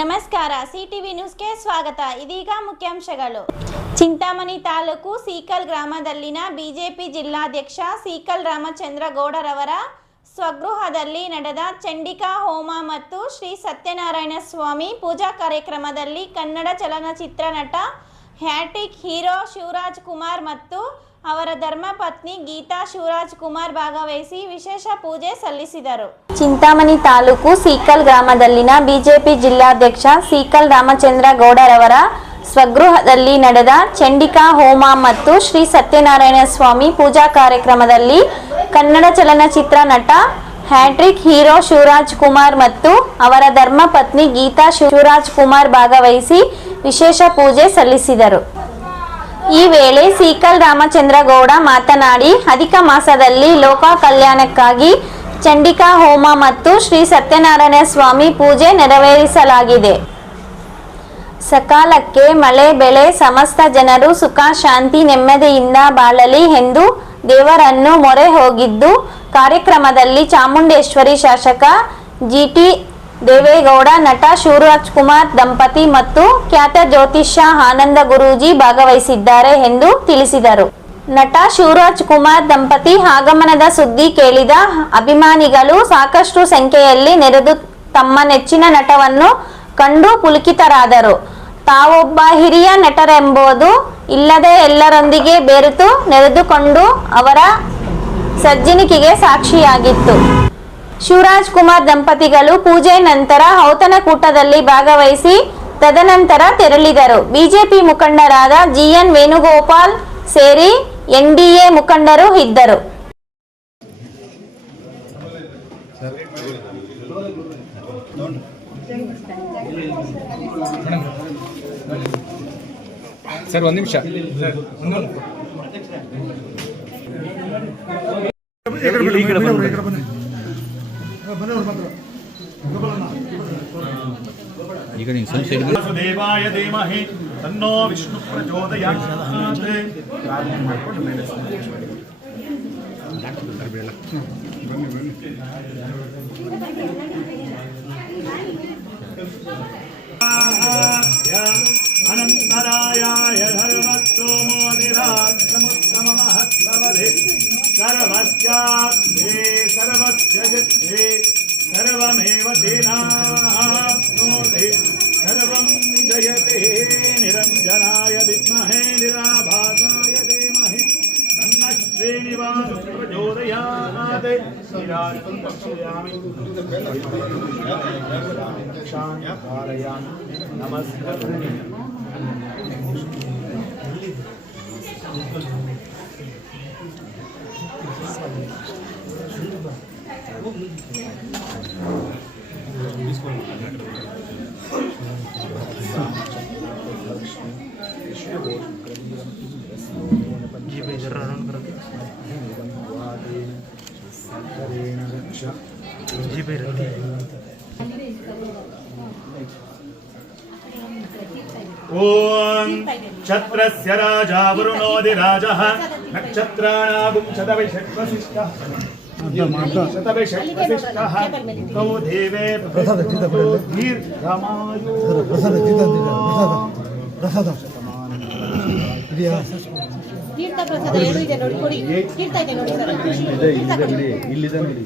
ನಮಸ್ಕಾರ, ಸಿಟಿವಿ ನ್ಯೂಸ್ಗೆ ಸ್ವಾಗತ. ಇದೀಗ ಮುಖ್ಯಾಂಶಗಳು. ಚಿಂತಾಮಣಿ ತಾಲೂಕು ಸೀಕಲ್ ಗ್ರಾಮದಲ್ಲಿನ ಬಿಜೆಪಿ ಜಿಲ್ಲಾಧ್ಯಕ್ಷ ಸೀಕಲ್ ರಾಮಚಂದ್ರ ಗೌಡರವರ ಸ್ವಗೃಹದಲ್ಲಿ ನಡೆದ ಚಂಡಿಕಾ ಹೋಮ ಮತ್ತು ಶ್ರೀ ಸತ್ಯನಾರಾಯಣ ಸ್ವಾಮಿ ಪೂಜಾ ಕಾರ್ಯಕ್ರಮದಲ್ಲಿ ಕನ್ನಡ ಚಲನಚಿತ್ರ ನಟ ಹ್ಯಾಟ್ರಿಕ್ ಹೀರೋ ಶಿವರಾಜ್ ಕುಮಾರ್ ಮತ್ತು ಅವರ ಧರ್ಮಪತ್ನಿ ಗೀತಾ ಶಿವರಾಜ್ ಕುಮಾರ್ ಭಾಗವಹಿಸಿ ವಿಶೇಷ ಪೂಜೆ ಸಲ್ಲಿಸಿದರು. ಚಿಂತಾಮಣಿ ತಾಲೂಕು ಸೀಕಲ್ ಗ್ರಾಮದಲ್ಲಿನ ಬಿಜೆಪಿ ಜಿಲ್ಲಾಧ್ಯಕ್ಷ ಸೀಕಲ್ ರಾಮಚಂದ್ರ ಗೌಡರವರ ಸ್ವಗೃಹದಲ್ಲಿ ನಡೆದ ಚಂಡಿಕಾ ಹೋಮ ಮತ್ತು ಶ್ರೀ ಸತ್ಯನಾರಾಯಣ ಸ್ವಾಮಿ ಪೂಜಾ ಕಾರ್ಯಕ್ರಮದಲ್ಲಿ ಕನ್ನಡ ಚಲನಚಿತ್ರ ನಟ ಹ್ಯಾಟ್ರಿಕ್ ಹೀರೋ ಶಿವರಾಜ್ ಕುಮಾರ್ ಮತ್ತು ಅವರ ಧರ್ಮಪತ್ನಿ ಗೀತಾ ಶಿವರಾಜ್ ಕುಮಾರ್ ಭಾಗವಹಿಸಿ ವಿಶೇಷ ಪೂಜೆ ಸಲ್ಲಿಸಿದರು. ಈ ವೇಳೆ ಸೀಕಲ್ ರಾಮಚಂದ್ರ ಗೌಡ ಮಾತನಾಡಿ, ಅಧಿಕ ಮಾಸದಲ್ಲಿ ಲೋಕ ಕಲ್ಯಾಣಕ್ಕಾಗಿ ಚಂಡಿಕಾ ಹೋಮ ಮತ್ತು ಶ್ರೀ ಸತ್ಯನಾರಾಯಣ ಸ್ವಾಮಿ ಪೂಜೆ ನೆರವೇರಿಸಲಾಗಿದೆ. ಸಕಾಲಕ್ಕೆ ಮಳೆ ಬೆಳೆ ಸಮಸ್ತ ಜನರು ಸುಖ ಶಾಂತಿ ನೆಮ್ಮದಿಯಿಂದ ಬಾಳಲಿ ಎಂದು ದೇವರನ್ನು ಮೊರೆ ಹೋಗಿದ್ದು, ಕಾರ್ಯಕ್ರಮದಲ್ಲಿ ಚಾಮುಂಡೇಶ್ವರಿ ಶಾಸಕ ಜಿಟಿ ದೇವೇಗೌಡ, ನಟ ಶಿವರಾಜ್ ಕುಮಾರ್ ದಂಪತಿ ಮತ್ತು ಖ್ಯಾತ ಜ್ಯೋತಿಷ್ಯ ಆನಂದ ಗುರೂಜಿ ಭಾಗವಹಿಸಿದ್ದಾರೆ ಎಂದು ತಿಳಿಸಿದರು. ನಟ ಶಿವರಾಜ್ ಕುಮಾರ್ ದಂಪತಿ ಆಗಮನದ ಸುದ್ದಿ ಕೇಳಿದ ಅಭಿಮಾನಿಗಳು ಸಾಕಷ್ಟು ಸಂಖ್ಯೆಯಲ್ಲಿ ನೆರೆದು ತಮ್ಮ ನೆಚ್ಚಿನ ನಟವನ್ನು ಕಂಡು ಪುಲಕಿತರಾದರು. ತಾವೊಬ್ಬ ಹಿರಿಯ ನಟರೆಂಬುದು ಇಲ್ಲದೆ ಎಲ್ಲರೊಂದಿಗೆ ಬೆರೆತು ನೆರೆದುಕೊಂಡು ಅವರ ಸಜ್ಜನಿಕೆಗೆ ಸಾಕ್ಷಿಯಾಗಿತ್ತು. ಶಿವರಾಜ್ ಕುಮಾರ್ ದಂಪತಿಗಳು ಪೂಜೆ ನಂತರ ಔತಣಕೂಟದಲ್ಲಿ ಭಾಗವಹಿಸಿ ತದನಂತರ ತೆರಳಿದರು. ಬಿಜೆಪಿ ಮುಖಂಡರಾದ ಜಿಎನ್ ವೇಣುಗೋಪಾಲ್ ಸೇರಿ ಎನ್ಡಿಎ ಮುಖಂಡರು ಇದ್ದರು. ಸರ್ ಒಂದು ನಿಮಿಷ ಈಗ ನೀವು ಸ್ವಲ್ಪ ದೇವಾಯ ಧೀಮಹಿ ತನ್ನೋ ವಿಷ್ಣು ಪ್ರಚೋದಯಾತ್. ಅನಂತರಾಯಾಯ ಧರ್ಮಸ್ತೋಮೋದಿರಾತ್ಮುತ್ತಮ ಮಹತ್ವವಧಿ ಸರ್ವಸ್ಯಾತ್ಮೇ ಸರ್ವಸ್ಯ ಜಿತ್ತೇ ಸರ್ವಮೇವ ತೇನಾಪ್ನೋತಿ ಸರ್ವಂ ಜಯತೆ ನಿರಂಜನಾಯ ವಿದ್ಮಹೇ ನಿರಾಭಾಸಾಯ ಧೀಮಹಿ ತನ್ನಃ ಶ್ರೀನಿವಾಸ ಪ್ರಚೋದಯಾತ್. ಶ್ರೀರಾಜಂ ಪಶ್ಯಾಮಿ ನಮಸ್ಕಾರಾಮಿ. ಓಂ ಛತ್ರಸ್ಯ ರಾಜಾ ವರುಣೋಧಿರಾಜಃ ನಕ್ಷತ್ರಾಣಾಗುಂ ಶತವಿಷಟ್ವಸಿಷ್ಠಃ ಶತವಿಷಟ್ವಸಿಷ್ಠಃ ಕೌ ದೇವೇ ದೀರ್ಘಮಾಯು. ತೀರ್ಥ ಪ್ರಸಾದ ಏನು ಇದೆ ನೋಡಿ, ಕೊಡಿ. ತೀರ್ಥ ಇದೆ ನೋಡಿ ಸರ್, ಇಲ್ಲಿದೆ ನೋಡಿ.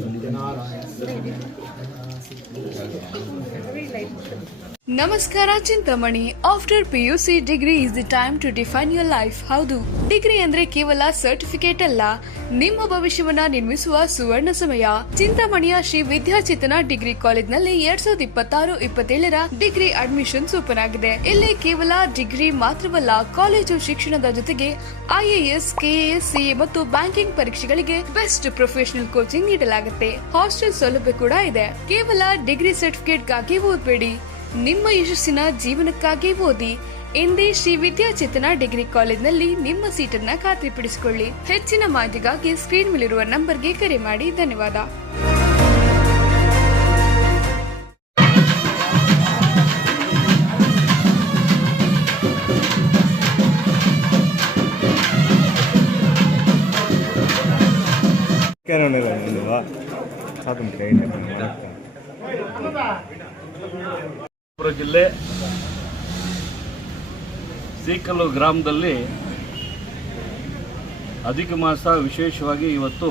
ನಮಸ್ಕಾರ Chintamani. After PUC degree is the time to define your life. ಹೌದು, ಡಿಗ್ರಿ ಅಂದ್ರೆ ಕೇವಲ ಸರ್ಟಿಫಿಕೇಟ್ ಅಲ್ಲ, ನಿಮ್ಮ ಭವಿಷ್ಯವನ್ನ ನಿರ್ಮಿಸುವ ಸುವರ್ಣ ಸಮಯ. ಚಿಂತಾಮಣಿಯ ಶ್ರೀ ವಿದ್ಯಾಚೇತನ ಡಿಗ್ರಿ ಕಾಲೇಜ್ನಲ್ಲಿ 2026-27ರ ಡಿಗ್ರಿ ಅಡ್ಮಿಷನ್ಸ್ ಓಪನ್ ಆಗಿದೆ. ಇಲ್ಲಿ ಕೇವಲ ಡಿಗ್ರಿ ಮಾತ್ರವಲ್ಲ, ಕಾಲೇಜು ಶಿಕ್ಷಣದ ಜೊತೆಗೆ IAS, KAS, CA ಮತ್ತು ಬ್ಯಾಂಕಿಂಗ್ ಪರೀಕ್ಷೆಗಳಿಗೆ ಬೆಸ್ಟ್ ಪ್ರೊಫೆಷನಲ್ ಕೋಚಿಂಗ್ ನೀಡಲಾಗುತ್ತೆ. ಹಾಸ್ಟೆಲ್ ಸೌಲಭ್ಯ ಕೂಡ ಇದೆ. ಕೇವಲ ಡಿಗ್ರಿ ಸರ್ಟಿಫಿಕೇಟ್ಗಾಗಿ ಓದಬೇಡಿ, ನಿಮ್ಮ ಯಶಸ್ಸಿನ ಜೀವನಕ್ಕಾಗಿ ಓದಿ. ಎಂದೇ ಶ್ರೀ ವಿದ್ಯಾಚೇತನ ಡಿಗ್ರಿ ಕಾಲೇಜ್ನಲ್ಲಿ ನಿಮ್ಮ ಸೀಟನ್ನ ಖಾತ್ರಿಪಡಿಸಿಕೊಳ್ಳಿ. ಹೆಚ್ಚಿನ ಮಾಹಿತಿಗಾಗಿ ಸ್ಕ್ರೀನ್ ಮೇಲಿರುವ ನಂಬರ್ಗೆ ಕರೆ ಮಾಡಿ. ಧನ್ಯವಾದ. ಸಾಕು ಚಿಕ್ಕಬಳ್ಳಾಪುರ ಜಿಲ್ಲೆ ಸೀಕಲ್ಲು ಗ್ರಾಮದಲ್ಲಿ ಅಧಿಕ ಮಾಸ ವಿಶೇಷವಾಗಿ ಇವತ್ತು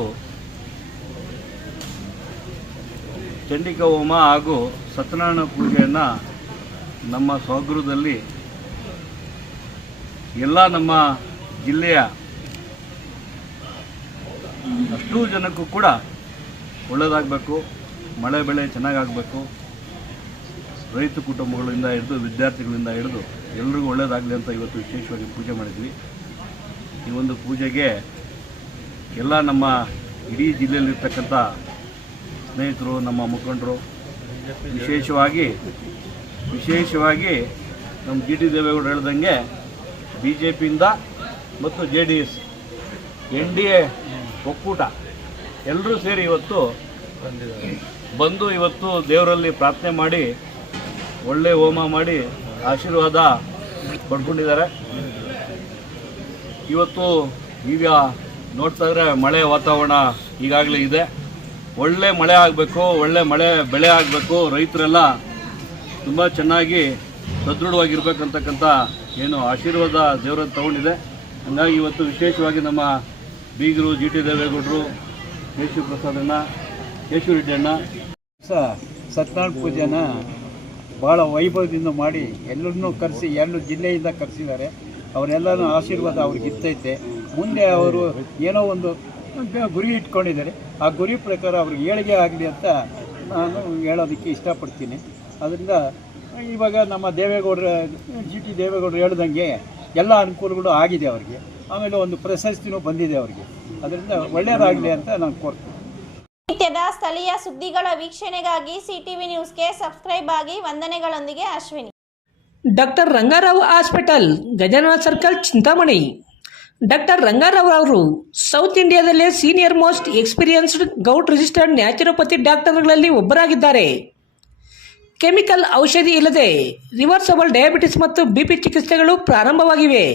ಚಂಡಿಕಾ ಹೋಮ ಹಾಗೂ ಸತ್ಯನಾರಾಯಣ ಪೂಜೆಯನ್ನು ನಮ್ಮ ಸ್ವಗೃಹದಲ್ಲಿ ಎಲ್ಲ ನಮ್ಮ ಜಿಲ್ಲೆಯ ಅಷ್ಟೂ ಜನಕ್ಕೂ ಕೂಡ ಒಳ್ಳೆಯದಾಗಬೇಕು, ಮಳೆ ಬೆಳೆ ಚೆನ್ನಾಗಾಗಬೇಕು, ರೈತ ಕುಟುಂಬಗಳಿಂದ ಹಿಡಿದು ವಿದ್ಯಾರ್ಥಿಗಳಿಂದ ಹಿಡಿದು ಎಲ್ರಿಗೂ ಒಳ್ಳೆಯದಾಗಲಿ ಅಂತ ಇವತ್ತು ವಿಶೇಷವಾಗಿ ಪೂಜೆ ಮಾಡಿದ್ವಿ. ಈ ಒಂದು ಪೂಜೆಗೆ ಎಲ್ಲ ನಮ್ಮ ಇಡೀ ಜಿಲ್ಲೆಯಲ್ಲಿರ್ತಕ್ಕಂಥ ಸ್ನೇಹಿತರು, ನಮ್ಮ ಮುಖಂಡರು, ವಿಶೇಷವಾಗಿ ನಮ್ಮ ಜಿ ಟಿ ದೇವೇಗೌಡರು ಹೇಳ್ದಂಗೆ BJPಯಿಂದ ಮತ್ತು JDS NDA ಒಕ್ಕೂಟ ಎಲ್ಲರೂ ಸೇರಿ ಇವತ್ತು ಬಂದು ಇವತ್ತು ದೇವರಲ್ಲಿ ಪ್ರಾರ್ಥನೆ ಮಾಡಿ ಒಳ್ಳೆ ಹೋಮ ಮಾಡಿ ಆಶೀರ್ವಾದ ಪಡ್ಕೊಂಡಿದ್ದಾರೆ. ಇವತ್ತು ಈಗ ನೋಡ್ತಾ ಇದ್ರೆ ಮಳೆ ವಾತಾವರಣ ಈಗಾಗಲೇ ಇದೆ. ಒಳ್ಳೆ ಮಳೆ ಆಗಬೇಕು, ಒಳ್ಳೆ ಮಳೆ ಬೆಳೆ ಆಗಬೇಕು, ರೈತರೆಲ್ಲ ತುಂಬ ಚೆನ್ನಾಗಿ ಸದೃಢವಾಗಿರ್ಬೇಕಂತಕ್ಕಂಥ ಏನು ಆಶೀರ್ವಾದ ದೇವರನ್ನು ತಗೊಂಡಿದೆ. ಹಾಗಾಗಿ ಇವತ್ತು ವಿಶೇಷವಾಗಿ ನಮ್ಮ ಬೀಗರು ಜಿ ಟಿ ದೇವೇಗೌಡರು, ಕೇಶವ ಪ್ರಸಾದಣ್ಣ, ಕೇಶವರೆಡ್ಡಿ ಅಣ್ಣ ಸತ್ಯನಾರಾಯಣ ಪೂಜೆನ ಭಾಳ ವೈಭವದಿಂದ ಮಾಡಿ ಎಲ್ಲರನ್ನೂ ಕರೆಸಿ 2 ಜಿಲ್ಲೆಯಿಂದ ಕರೆಸಿದ್ದಾರೆ. ಅವರೆಲ್ಲರೂ ಆಶೀರ್ವಾದ ಅವ್ರಿಗೆ ಇರ್ತೈತೆ. ಮುಂದೆ ಅವರು ಏನೋ ಒಂದು ಗುರಿ ಇಟ್ಕೊಂಡಿದ್ದಾರೆ. ಆ ಗುರಿ ಪ್ರಕಾರ ಅವ್ರಿಗೆ ಏಳಿಗೆ ಆಗಲಿ ಅಂತ ನಾನು ಹೇಳೋದಕ್ಕೆ ಇಷ್ಟಪಡ್ತೀನಿ. ಅದರಿಂದ ಇವಾಗ ನಮ್ಮ ದೇವೇಗೌಡರ ಜಿ ಟಿ ದೇವೇಗೌಡರು ಹೇಳ್ದಂಗೆ ಎಲ್ಲ ಅನುಕೂಲಗಳು ಆಗಿದೆ ಅವರಿಗೆ. ಆಮೇಲೆ ಒಂದು ಪ್ರಶಸ್ತಿನೂ ಬಂದಿದೆ ಅವರಿಗೆ. ಅದರಿಂದ ಒಳ್ಳೆಯದಾಗಲಿ ಅಂತ ನಾನು ಕೋರ್ತೀನಿ. ನಿತ್ಯದ ಸ್ಥಳೀಯ ಸುದ್ದಿಗಳ ವೀಕ್ಷಣೆಗಾಗಿ ಸಿಟಿವಿ ನ್ಯೂಸ್ಗೆ ಸಬ್ಸ್ಕ್ರೈಬ್ ಆಗಿ. ವಂದನೆಗಳೊಂದಿಗೆ Ashwini. Doctor Rangarao hospital, Gajanana circle, Chintamani. Doctor Rangarao ಅವರು ಸೌತ್ ಇಂಡಿಯಾದಲ್ಲೇ senior most experienced govt registered naturopathy ಡಾಕ್ಟರ್ಗಳಲ್ಲಿ ಒಬ್ಬರಾಗಿದ್ದಾರೆ. ಕೆಮಿಕಲ್ ಔಷಧಿ ಇಲ್ಲದೆ ರಿವರ್ಸಬಲ್ ಡಯಾಬಿಟಿಸ್ ಮತ್ತು BP ಚಿಕಿತ್ಸೆಗಳು ಪ್ರಾರಂಭವಾಗಿವೆ.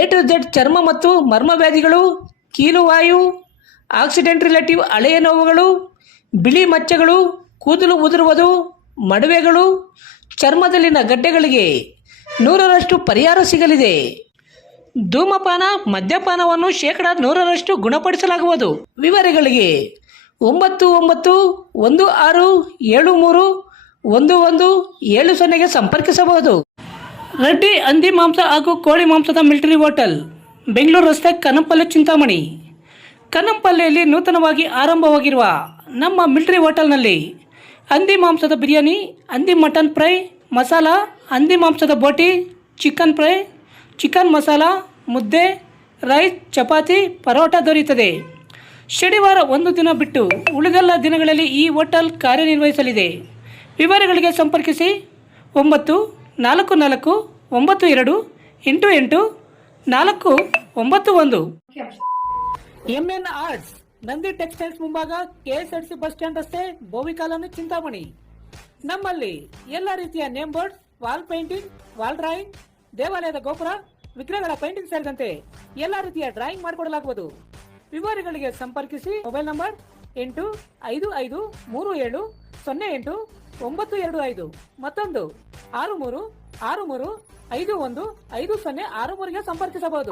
A to Z ಚರ್ಮ ಮತ್ತು ಮರ್ಮವ್ಯಾಧಿಗಳು, ಕೀಲುವಾಯು, ಆಕ್ಸಿಡೆಂಟ್ ರಿಲೇಟಿವ್ ಹಳೆಯ ನೋವುಗಳು, ಬಿಳಿ ಮಚ್ಚೆಗಳು, ಕೂದಲು ಉದುರುವುದು, ಮಡುವೆಗಳು, ಚರ್ಮದಲ್ಲಿನ ಗಡ್ಡೆಗಳಿಗೆ 100% ಪರಿಹಾರ ಸಿಗಲಿದೆ. ಧೂಮಪಾನ, ಮದ್ಯಪಾನವನ್ನು 100% ಗುಣಪಡಿಸಲಾಗುವುದು. ವಿವರಗಳಿಗೆ 9916731170ಗೆ ಸಂಪರ್ಕಿಸಬಹುದು. ರೆಡ್ಡಿ ಹಂದಿ ಮಾಂಸ ಹಾಗೂ ಕೋಳಿ ಮಾಂಸದ ಮಿಲಿಟರಿ ಹೋಟೆಲ್, ಬೆಂಗಳೂರು ರಸ್ತೆ, ಕನ್ನಂಪಲ್ಲೆ, ಚಿಂತಾಮಣಿ. ಕನ್ನಂಪಲ್ಲೆಯಲ್ಲಿ ನೂತನವಾಗಿ ಆರಂಭವಾಗಿರುವ ನಮ್ಮ ಮಿಲಿಟರಿ ಹೋಟೆಲ್ನಲ್ಲಿ ಹಂದಿ ಮಾಂಸದ ಬಿರಿಯಾನಿ, ಹಂದಿ ಮಟನ್ ಫ್ರೈ, ಮಸಾಲ, ಹಂದಿ ಮಾಂಸದ ಬೋಟಿ, ಚಿಕನ್ ಫ್ರೈ, ಚಿಕನ್ ಮಸಾಲ, ಮುದ್ದೆ, ರೈಸ್, ಚಪಾತಿ, ಪರೋಟ ದೊರೆಯುತ್ತದೆ. ಶನಿವಾರ ಒಂದು ದಿನ ಬಿಟ್ಟು ಉಳಿದೆಲ್ಲ ದಿನಗಳಲ್ಲಿ ಈ ಹೋಟೆಲ್ ಕಾರ್ಯನಿರ್ವಹಿಸಲಿದೆ. ವಿವರಗಳಿಗೆ ಸಂಪರ್ಕಿಸಿ 9442888491. MN ಆರ್ಟ್ಸ್, ನಂದಿ ಟೆಕ್ಸ್ಟೈಲ್ಸ್ ಮುಂಭಾಗ, KSRTC ಬಸ್ ಸ್ಟ್ಯಾಂಡ್ ರಸ್ತೆ, ಬೋವಿ ಕಾಲೋನಿ, ಚಿಂತಾಮಣಿ. ನಮ್ಮಲ್ಲಿ ಎಲ್ಲ ರೀತಿಯ name board, wall painting, wall drawing, ದೇವಾಲಯದ ಗೋಪುರ, ವಿಗ್ರಹಗಳ ಪೇಂಟಿಂಗ್ ಸೇರಿದಂತೆ ಎಲ್ಲ ರೀತಿಯ ಡ್ರಾಯಿಂಗ್ ಮಾಡಿಕೊಡಲಾಗುವುದು. ವಿವರಗಳಿಗೆ ಸಂಪರ್ಕಿಸಿ. ಮೊಬೈಲ್ ನಂಬರ್ 8553708925, ಮತ್ತೊಂದು 6363515063ಗೆ ಸಂಪರ್ಕಿಸಬಹುದು.